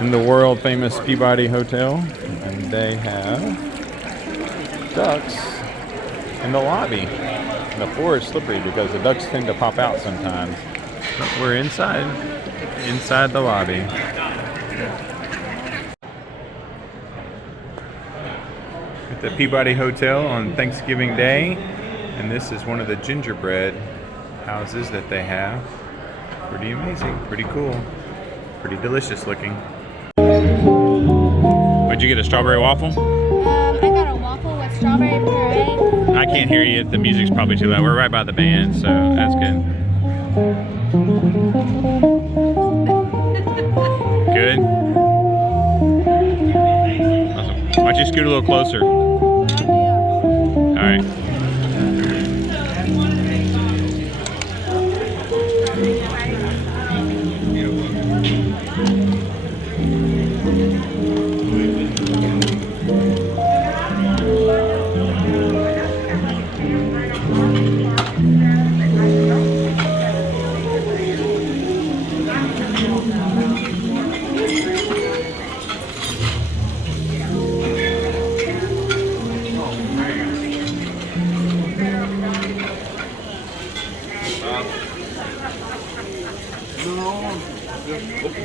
in the world famous Peabody Hotel, and they have ducks in the lobby. And the floor is slippery because the ducks tend to pop out sometimes. But we're inside the lobby. At the Peabody Hotel on Thanksgiving Day, and this is one of the gingerbread houses that they have. Pretty amazing, pretty cool, pretty delicious looking. What'd you get, a strawberry waffle? I got a waffle with strawberry puree. I can't hear you, the music's probably too loud. We're right by the band, so that's good. Good? Awesome. Why don't you scoot a little closer? Alright.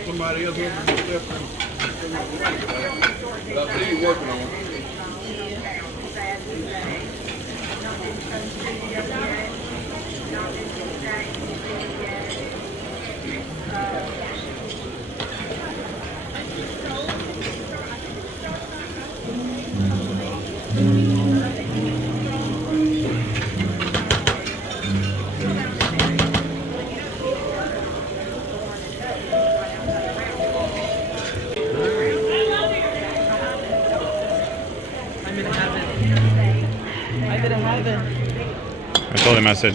Somebody else here but I see you working on it. I told him, I said,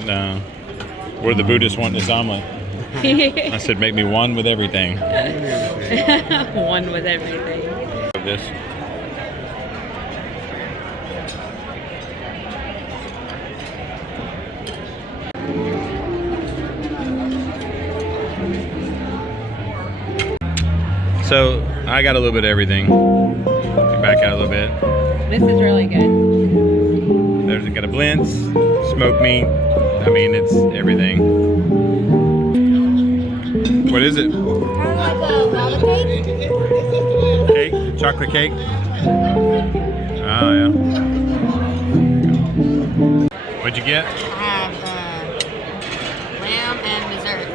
what do the Buddhists want in this omelet? I said, make me one with everything. One with everything. This. So I got a little bit of everything. Back out a little bit. This is really good. There's got a blintz, smoked meat. I mean, it's everything. What is it? Kind of like a lava cake. Cake? Chocolate cake? Oh, yeah. What'd you get? I have lamb and dessert.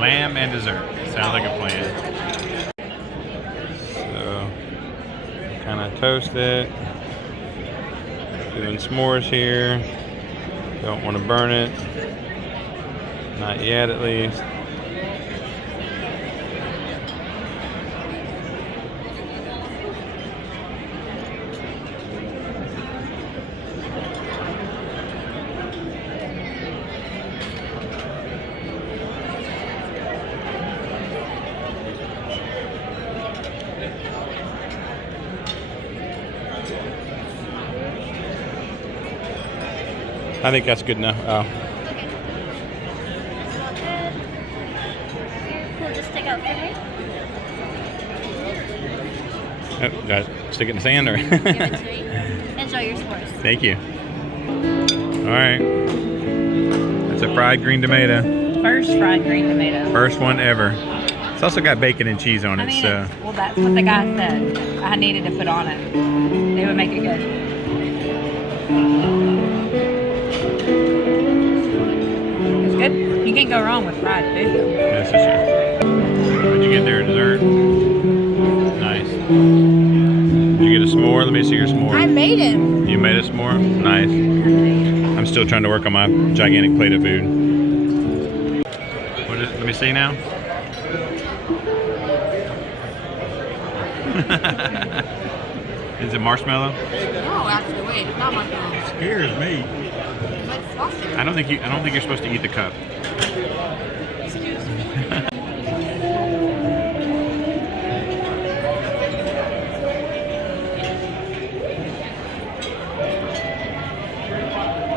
Lamb and dessert. Sounds like a plan. So, kind of toast it. Doing s'mores here. Don't want to burn it. Not yet, at least. I think that's good enough. Oh. We'll just take out for me. Oh, got it. Stick it in the sand or? Give it to me. Enjoy your s'mores. Thank you. All right. That's a fried green tomato. First fried green tomato. First one ever. It's also got bacon and cheese on it, so. Well, that's what the guy said. I needed to put on it. They would make it good. It's good. You can't go wrong with fried food, though. That's for sure. What'd you get there? Dessert? Nice. Did you get a s'more? Let me see your s'more. I made it. You made a s'more? Nice. I'm still trying to work on my gigantic plate of food. What is it? Let me see now. Is it marshmallow? No, actually, wait. It's not marshmallow. It scares me. It's like frosting. I don't think you're supposed to eat the cup. Excuse me.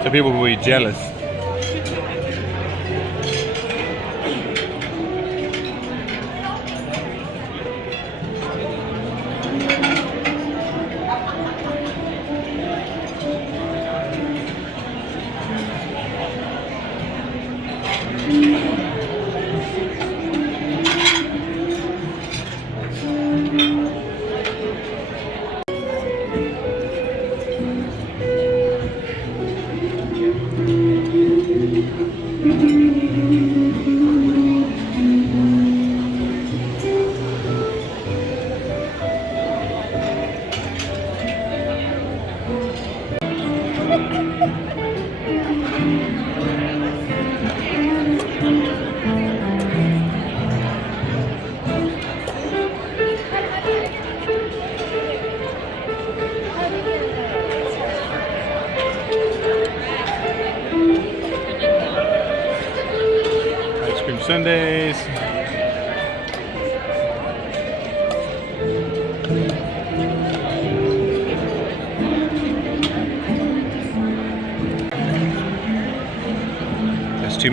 So people will be jealous.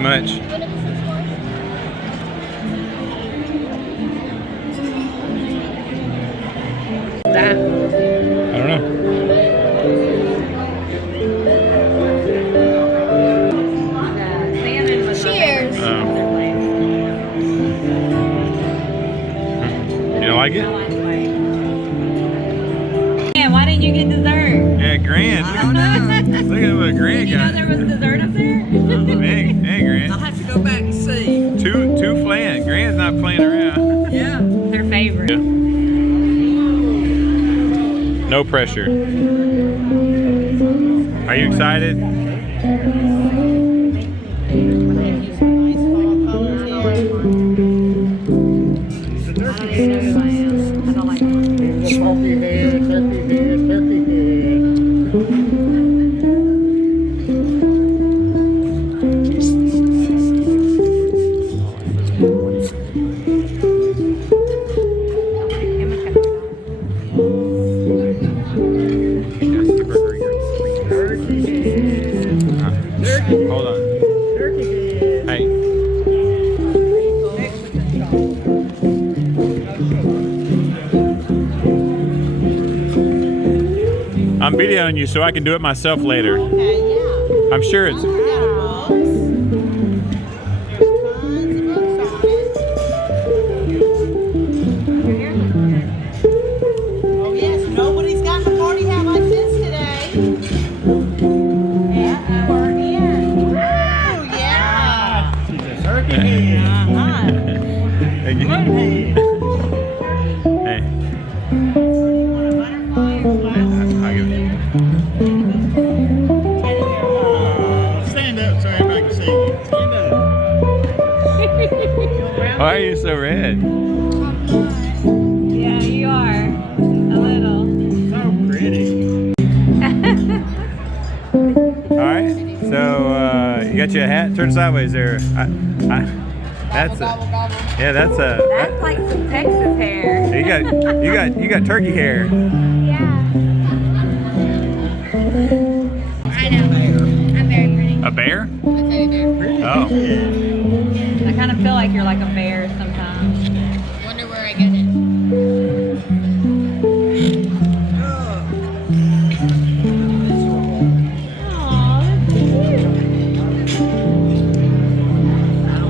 much. That. I don't know. Salmon was Cheers. You don't like it? Man, why didn't you get dessert? Yeah, Grant. I don't know. Look at what Grant Did you know got. there was dessert up there? Hey, Grant. I'll have to go back and see. Two flan. Grant's not playing around. Yeah. Their favorite. Yeah. No pressure. Are you excited? Turkey head, turkey head, turkey head. Hold on. Hey. I'm videoing you so I can do it myself later. Okay, yeah. I'm sure it's. We got a box. There's tons of books on it. Oh yes, nobody's gotten a party hat like this today. Yeah, we're in. Oh yeah. She's a turkey head. Thank you. Hey. Want a butterfly or black? I'll give it. Stand up so everybody can see you. Stand up. Why are you so red? Yeah, you are. A little. So pretty. All right. So you got your hat. Turn sideways there. That's a. Yeah, that's a. That's like some Texas hair. You got turkey hair. Yeah. I know. I'm very pretty. A bear? A teddy bear. Oh. I kind of feel like you're like a bear sometimes. Wonder where I get it. Aw, that's cute.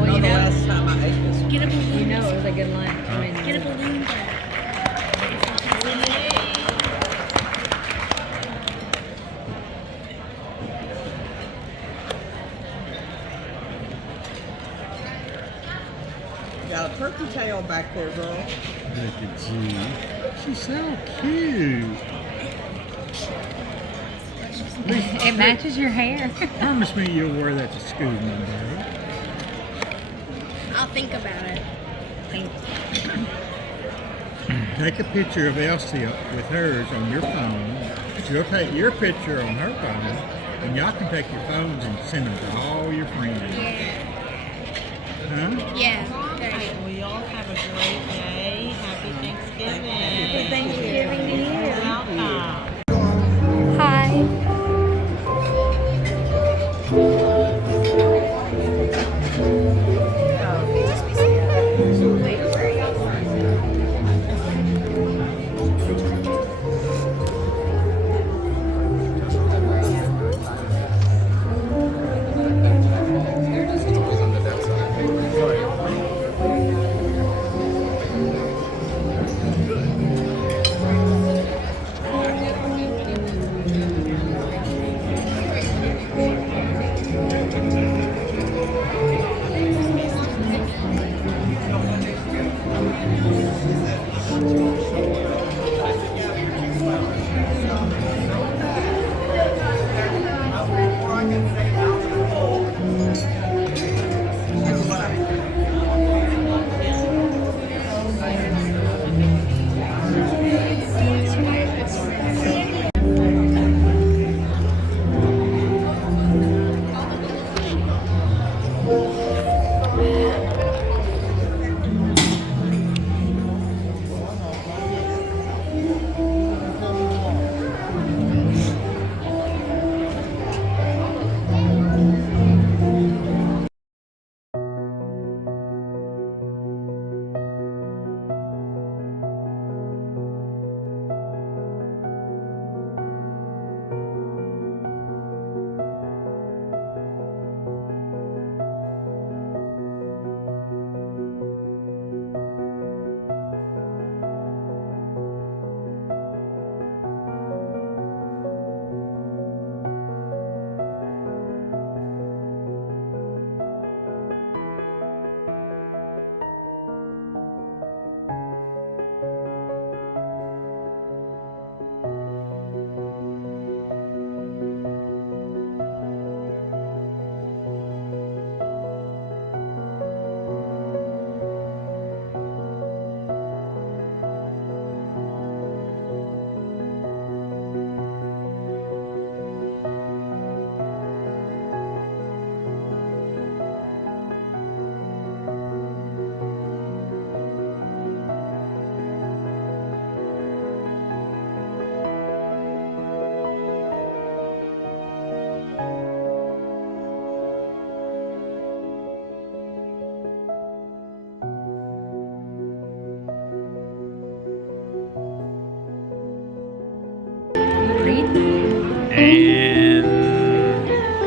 Well, you know, Get a balloon. you know it was a good lunch. I mean, Get a balloon. Got a turkey tail back there, girl. Look at you. She's so cute. it matches your hair. Promise me you'll wear that to school Monday. I'll think about it. Take a picture of Elsie with hers on your phone. She'll take your picture on her phone, and y'all can take your phones and send them to all your friends. Huh? Yeah. Well, y'all have a great day. Happy Thanksgiving. Happy Thanksgiving to you. Welcome. Hi.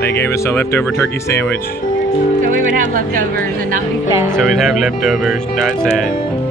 they gave us a leftover turkey sandwich. So we would have leftovers and not be sad. So we'd have leftovers, not sad.